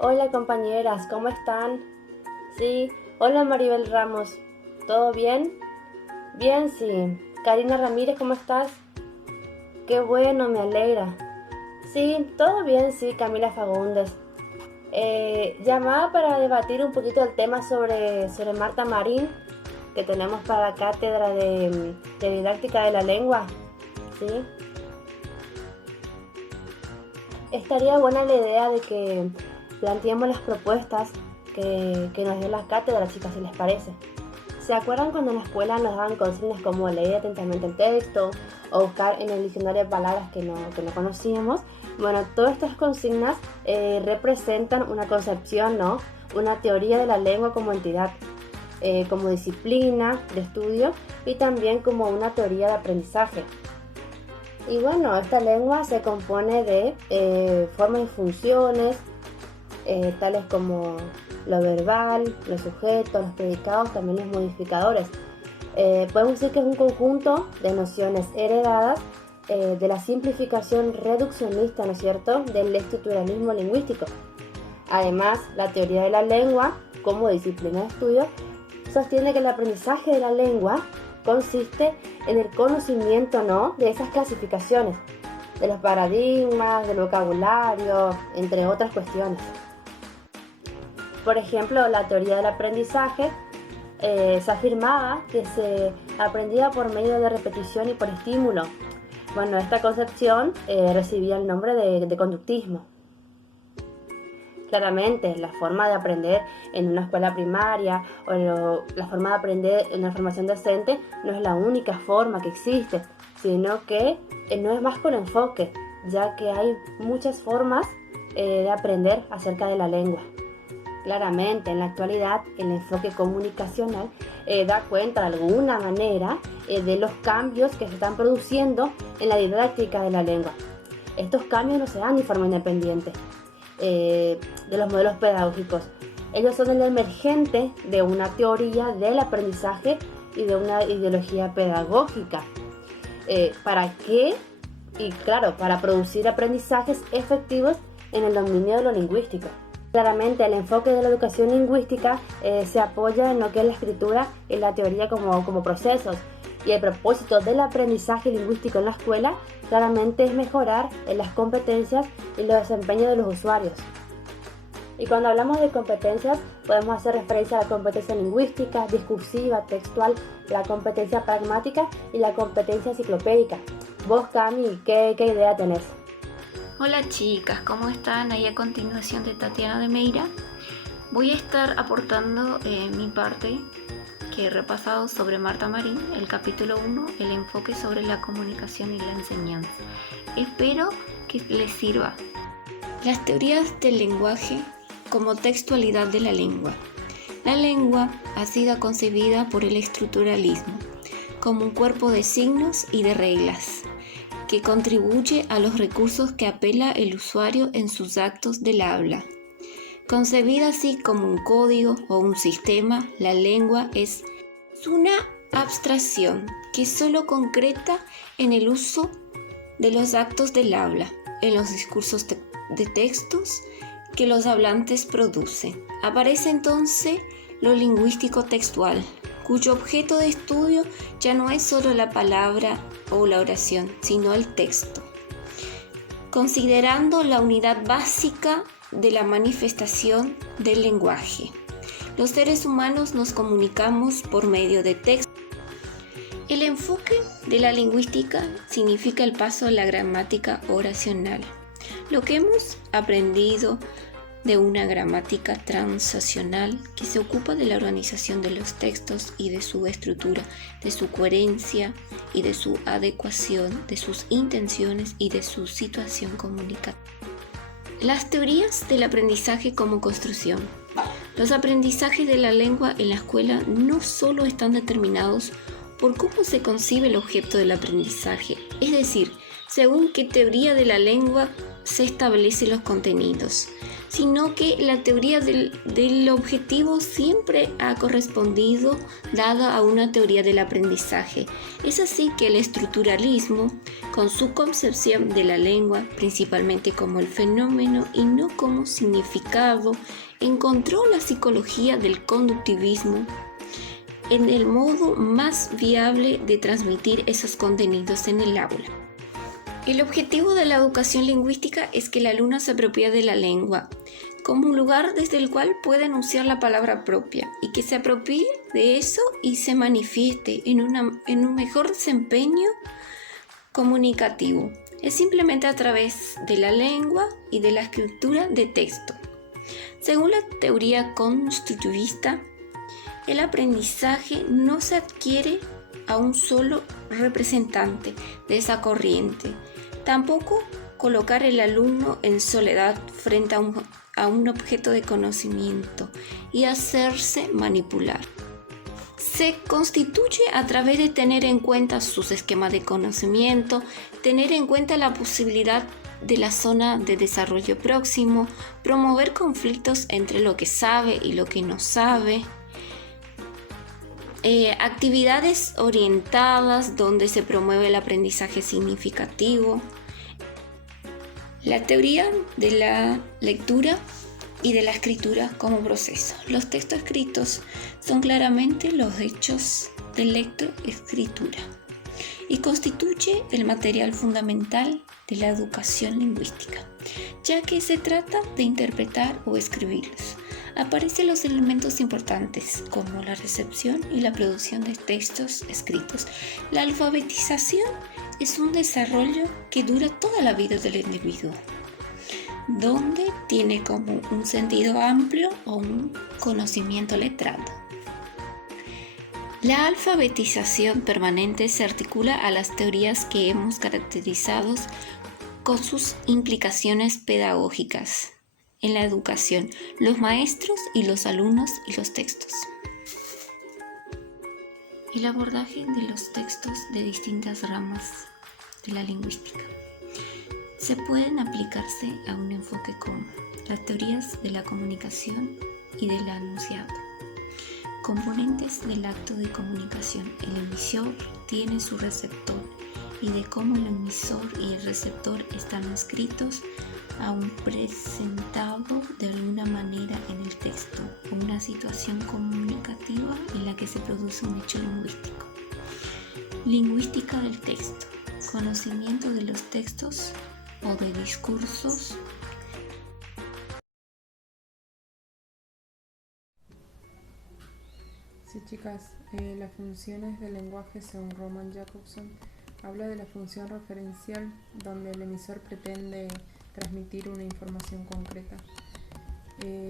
Hola compañeras, ¿cómo están? Sí, hola Maribel Ramos, ¿todo bien? Bien, sí. Karina Ramírez, ¿cómo estás? Qué bueno, me alegra. Sí, todo bien, sí, Camila Fagundes. Llamaba para debatir un poquito el tema sobre Marta Marín, que tenemos para la cátedra de didáctica de la lengua, ¿sí? Estaría buena la idea de que planteemos las propuestas que nos dio la cátedra, chicas, si les parece. ¿Se acuerdan cuando en la escuela nos daban consignas como leer atentamente el texto o buscar en el diccionario de palabras que no conocíamos? Bueno, todas estas consignas representan una concepción, ¿no? Una teoría de la lengua como entidad, como disciplina de estudio y también como una teoría de aprendizaje. Y bueno, esta lengua se compone de formas y funciones, tales como lo verbal, los sujetos, los predicados, también los modificadores. Podemos decir que es un conjunto de nociones heredadas de la simplificación reduccionista, ¿no es cierto?, del estructuralismo lingüístico. Además, la teoría de la lengua, como disciplina de estudio, sostiene que el aprendizaje de la lengua consiste en el conocimiento, ¿no?, de esas clasificaciones, de los paradigmas, del vocabulario, entre otras cuestiones. Por ejemplo, la teoría del aprendizaje se afirmaba que se aprendía por medio de repetición y por estímulo. Bueno, esta concepción recibía el nombre de conductismo. Claramente, la forma de aprender en una escuela primaria o la forma de aprender en la formación docente no es la única forma que existe, sino que no es más con enfoque, ya que hay muchas formas de aprender acerca de la lengua. Claramente, en la actualidad, el enfoque comunicacional da cuenta de alguna manera de los cambios que se están produciendo en la didáctica de la lengua. Estos cambios no se dan de forma independiente de los modelos pedagógicos. Ellos son el emergente de una teoría del aprendizaje y de una ideología pedagógica. ¿Para qué? Y claro, para producir aprendizajes efectivos en el dominio de lo lingüístico. Claramente, el enfoque de la educación lingüística se apoya en lo que es la escritura y la teoría como procesos. Y el propósito del aprendizaje lingüístico en la escuela claramente es mejorar las competencias y los desempeños de los usuarios. Y cuando hablamos de competencias, podemos hacer referencia a la competencia lingüística, discursiva, textual, la competencia pragmática y la competencia enciclopédica. Vos, Cami, ¿qué idea tenés? Hola chicas, ¿cómo están? Ahí a continuación de Tatiana de Meira voy a estar aportando mi parte que he repasado sobre Marta Marín, el capítulo 1, el enfoque sobre la comunicación y la enseñanza. Espero que les sirva. Las teorías del lenguaje como textualidad de la lengua. La lengua ha sido concebida por el estructuralismo como un cuerpo de signos y de reglas que contribuye a los recursos que apela el usuario en sus actos del habla. Concebida así como un código o un sistema, la lengua es una abstracción que solo concreta en el uso de los actos del habla, en los discursos de textos que los hablantes producen. Aparece entonces lo lingüístico textual, cuyo objeto de estudio ya no es solo la palabra o la oración, sino el texto, considerando la unidad básica de la manifestación del lenguaje. Los seres humanos nos comunicamos por medio de texto. El enfoque de la lingüística significa el paso a la gramática oracional, lo que hemos aprendido de una gramática transaccional que se ocupa de la organización de los textos y de su estructura, de su coherencia y de su adecuación, de sus intenciones y de su situación comunicativa. Las teorías del aprendizaje como construcción. Los aprendizajes de la lengua en la escuela no solo están determinados por cómo se concibe el objeto del aprendizaje, es decir, según qué teoría de la lengua se establecen los contenidos, sino que la teoría del objetivo siempre ha correspondido dada a una teoría del aprendizaje. Es así que el estructuralismo, con su concepción de la lengua principalmente como el fenómeno y no como significado, encontró la psicología del conductivismo en el modo más viable de transmitir esos contenidos en el aula. El objetivo de la educación lingüística es que el alumno se apropie de la lengua como un lugar desde el cual pueda enunciar la palabra propia y que se apropie de eso y se manifieste en un mejor desempeño comunicativo. Es simplemente a través de la lengua y de la escritura de texto. Según la teoría constructivista, el aprendizaje no se adquiere a un solo representante de esa corriente. Tampoco colocar el alumno en soledad frente a un objeto de conocimiento y hacerse manipular. Se constituye a través de tener en cuenta sus esquemas de conocimiento, tener en cuenta la posibilidad de la zona de desarrollo próximo, promover conflictos entre lo que sabe y lo que no sabe, actividades orientadas donde se promueve el aprendizaje significativo, la teoría de la lectura y de la escritura como proceso. Los textos escritos son claramente los hechos de lectoescritura y constituye el material fundamental de la educación lingüística, ya que se trata de interpretar o escribirlos. Aparecen los elementos importantes como la recepción y la producción de textos escritos. La alfabetización es un desarrollo que dura toda la vida del individuo, donde tiene como un sentido amplio o un conocimiento letrado. La alfabetización permanente se articula a las teorías que hemos caracterizado con sus implicaciones pedagógicas en la educación, los maestros y los alumnos y los textos. El abordaje de los textos de distintas ramas de la lingüística se pueden aplicarse a un enfoque común, las teorías de la comunicación y del enunciado. Componentes del acto de comunicación. El emisor tiene su receptor y de cómo el emisor y el receptor están inscritos a un presentado de alguna manera en el texto, una situación comunicativa en la que se produce un hecho lingüístico. Lingüística del texto, conocimiento de los textos o de discursos. Sí, chicas, las funciones del lenguaje según Roman Jakobson habla de la función referencial, donde el emisor pretende transmitir una información concreta.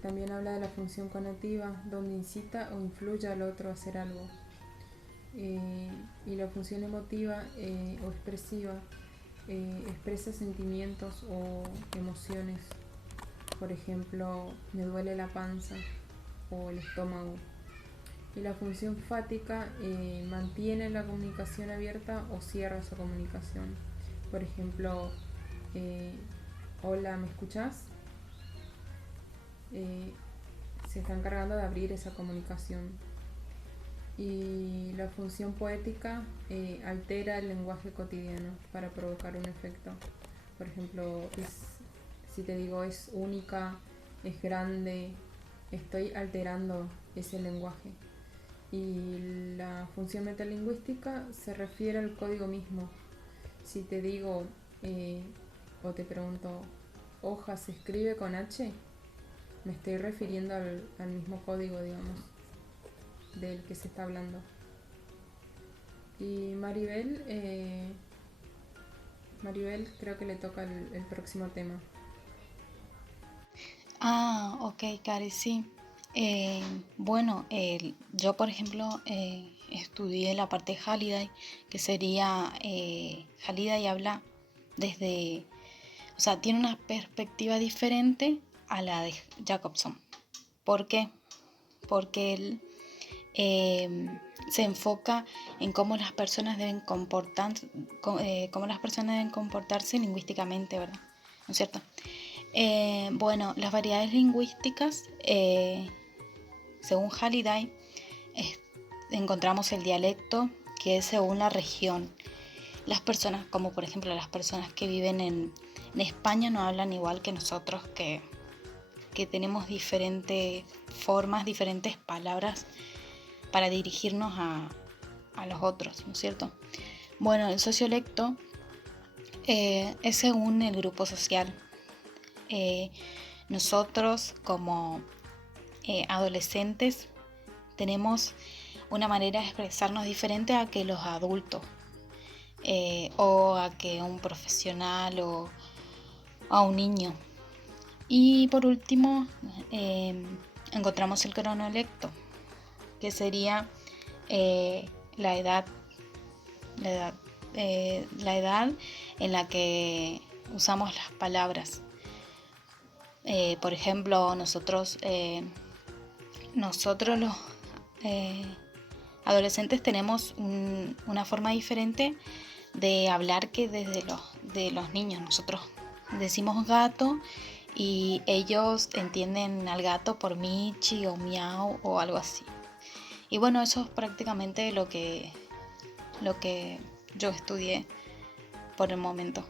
También habla de la función conativa, donde incita o influye al otro a hacer algo. Y la función emotiva o expresiva expresa sentimientos o emociones. Por ejemplo, me duele la panza o el estómago. Y la función fática mantiene la comunicación abierta o cierra esa comunicación. Por ejemplo, hola, ¿me escuchás? Se está encargando de abrir esa comunicación. Y la función poética altera el lenguaje cotidiano para provocar un efecto. Por ejemplo, si te digo es única, es grande, estoy alterando ese lenguaje. Y la función metalingüística se refiere al código mismo. Si te digo o te pregunto, hoja se escribe con H, me estoy refiriendo al mismo código, digamos, del que se está hablando. Y Maribel creo que le toca el próximo tema. Ok, Cari, sí. Bueno, yo por ejemplo estudié la parte Halliday, que sería Halliday habla desde, o sea, tiene una perspectiva diferente a la de Jacobson. ¿Por qué? Porque él se enfoca en cómo las personas deben comportarse lingüísticamente, ¿verdad? es cierto? Bueno, las variedades lingüísticas, según Halliday, encontramos el dialecto, que es según la región. Las personas, como por ejemplo las personas que viven en España, no hablan igual que nosotros, que tenemos diferentes formas, diferentes palabras para dirigirnos a los otros, ¿no es cierto? Bueno, el sociolecto es según el grupo social. Nosotros como adolescentes tenemos una manera de expresarnos diferente a que los adultos, o a que un profesional o a un niño. Y por último encontramos el cronolecto, que sería la edad en la que usamos las palabras. Por ejemplo, nosotros los adolescentes tenemos una forma diferente de hablar que desde de los niños. Nosotros decimos gato y ellos entienden al gato por michi o miau o algo así. Y bueno, eso es prácticamente lo que yo estudié por el momento.